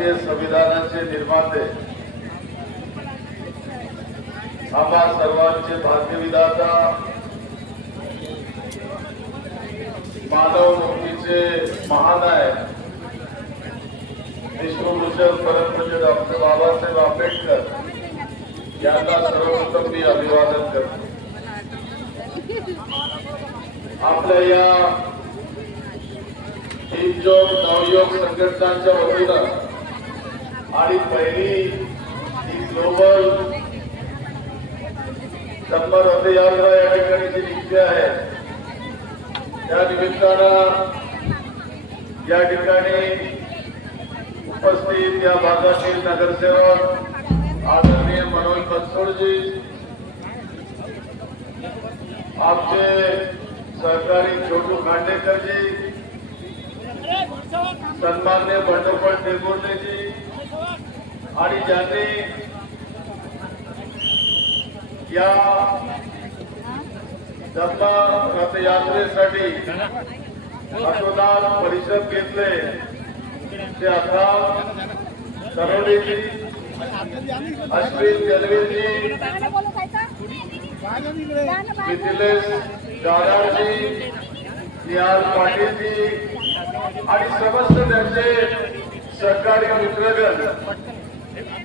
भारतीय संविधानाचे निर्माते आम्हा सर्वांचे भाग्यविधाता मानव मुक्तीचे महानायक विश्वभूषण परमपूज्य डॉक्टर बाबासाहेब आंबेडकर यांना सर्वप्रथम मी अभिवादन करतो। आपल्या या हिंदजोग नवयोग संघटनांच्या वतीनं आणि पहिली ग्लोबल धम्म रथयात्रा या ठिकाणी जी निघते आहे त्या निमित्तानं या ठिकाणी उपस्थित या भागातील नगरसेवक आदरणीय मनोज बनसोडजी, आपके सहकारी छोटू खांडेकरजी, सन्मान्य बंडोपळ टेगोर्लेजी आणि ज्यांनी या धम्म रथयात्रेसाठी अतोनात परिश्रम घेतले ते आता सरोडेजी, अश्विन जलवेजी, मिथिलेश गाडारजी, निहाल पाटीलजी आणि समस्त त्यांचे सहकारी मित्रगण,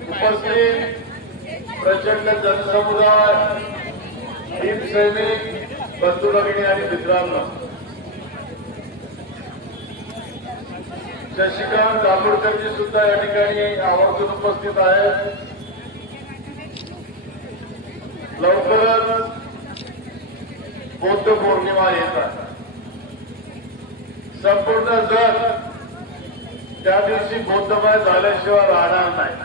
उपस्थित प्रचंड जनसमुदाय, भीमसैनिक बंधू भगिनी आणि मित्रांनो, शशिकांत दाभोळकरजी सुद्धा या ठिकाणी आवर्जून उपस्थित आहेत। लवकरच बौद्ध पौर्णिमा येत आहे। संपूर्ण जग त्या दिवशी बौद्धमय झाल्याशिवाय राहणार नाही।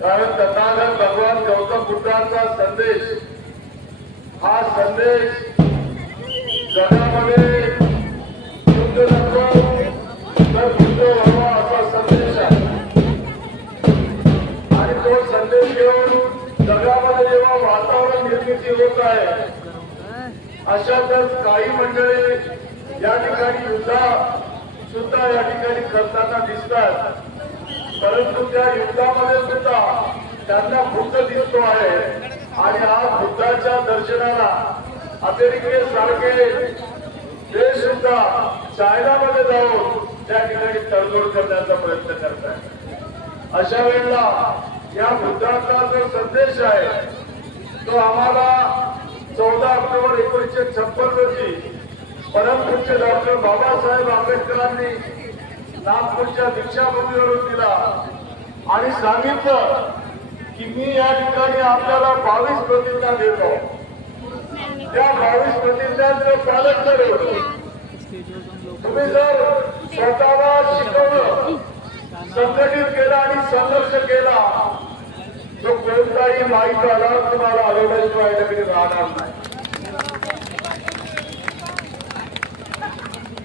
कारण तथागत भगवान गौतम बुद्धांचा संदेश हा संदेश जगामध्ये युद्ध नको तर बुद्ध व्हावा असा संदेश आहे आणि तो संदेश घेऊन जगामध्ये जेव्हा वातावरण निर्मिती होत आहे अशातच काही मंडळी या ठिकाणी युद्ध सुद्धा या ठिकाणी करताना दिसतात, परंतु त्या युद्धामध्ये सुद्धा त्यांना बुद्ध दिसतो आहे आणि आज बुद्धाच्या दर्शनाला अमेरिकेसारखे देश सुद्धा चायनामध्ये जाऊन त्या ठिकाणी तडजोड करण्याचा प्रयत्न करत आहे। अशा वेळेला या बुद्धाचा जो संदेश आहे तो आम्हाला 14 ऑक्टोबर 1956 रोजी परमपूज्य डॉक्टर बाबासाहेब आंबेडकरांनी नागपूरच्या दीक्षाभूमीवरून दिला आणि सांगितलं की मी या ठिकाणी आपल्याला 22 प्रतिज्ञा देतो, त्या 22 प्रतिज्ञांचं पालन करेल। तुम्ही जर स्वतःला शिकवलं, संघटित केला आणि संघर्ष केला तो कोणताही माहीत आला तुम्हाला हरवल्याशिवाय राहणार नाही।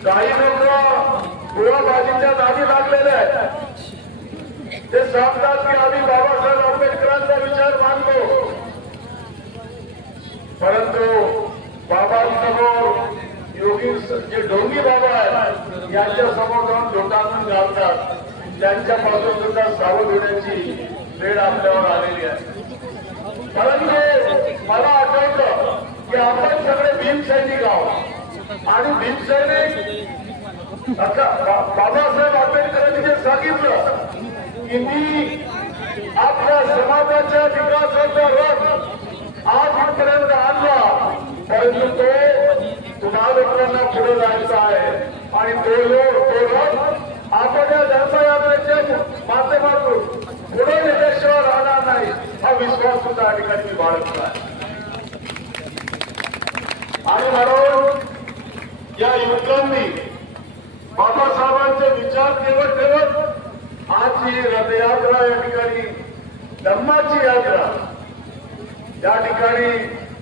काही लोक गोळाबाजीच्या नादी लागलेले आहेत, ते सांगतात की आम्ही बाबासाहेब आंबेडकरांचा विचार मानतो, परंतु बाबांसमोर योगी जे ढोंगी बाबा आहेत यांच्या समोर जाऊन लोटांगण घालतात, त्यांच्यापासून सुद्धा सावध होण्याची वेळ आपल्यावर आलेली आहे। परंतु मला आठवतं की आपण सगळे भीमसैनिक आहोत आणि भीमसैनिक बाबासाहेब आंबेडकरांनी जे सांगितलं की मी आपल्या समाजाच्या विकासाचा रथ आजपर्यंत आणला, परंतु तो तुम्हा लोकांना पुढे जायचा आहे आणि तो रथ आपण या धर्मयात्रेच्या माध्यमातून पुढे नेल्याशिवाय राहणार नाही हा विश्वास सुद्धा या ठिकाणी मी बाळगला आहे। आणि म्हणून या युवकांनी बाबासाहेबांचे विचार ठेवत आज ही रथयात्रा या ठिकाणी धम्माची यात्रा या ठिकाणी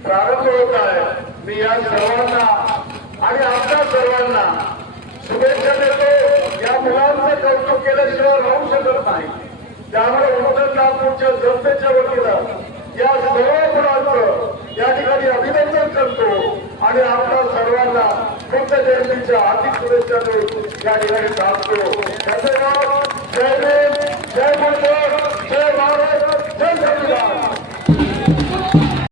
प्रारंभ होत आहे। मी या सर्वांना आणि आपल्या सर्वांना शुभेच्छा देतो। या मुलांचं कौतुक केल्याशिवाय राहू शकत नाही, त्यामुळे उत्तर नागपूरच्या जनतेच्या वतीनं या सर्व मुलांचं या ठिकाणी अभिनंदन करतो आणि आपल्या सर्वांना जयंतीच्या हार्दिक शुभेच्छा देऊन या ठिकाणी थांबतो. धन्यवाद. जय भीम, जय महाराष्ट्र, जय भारत, जय संविधान.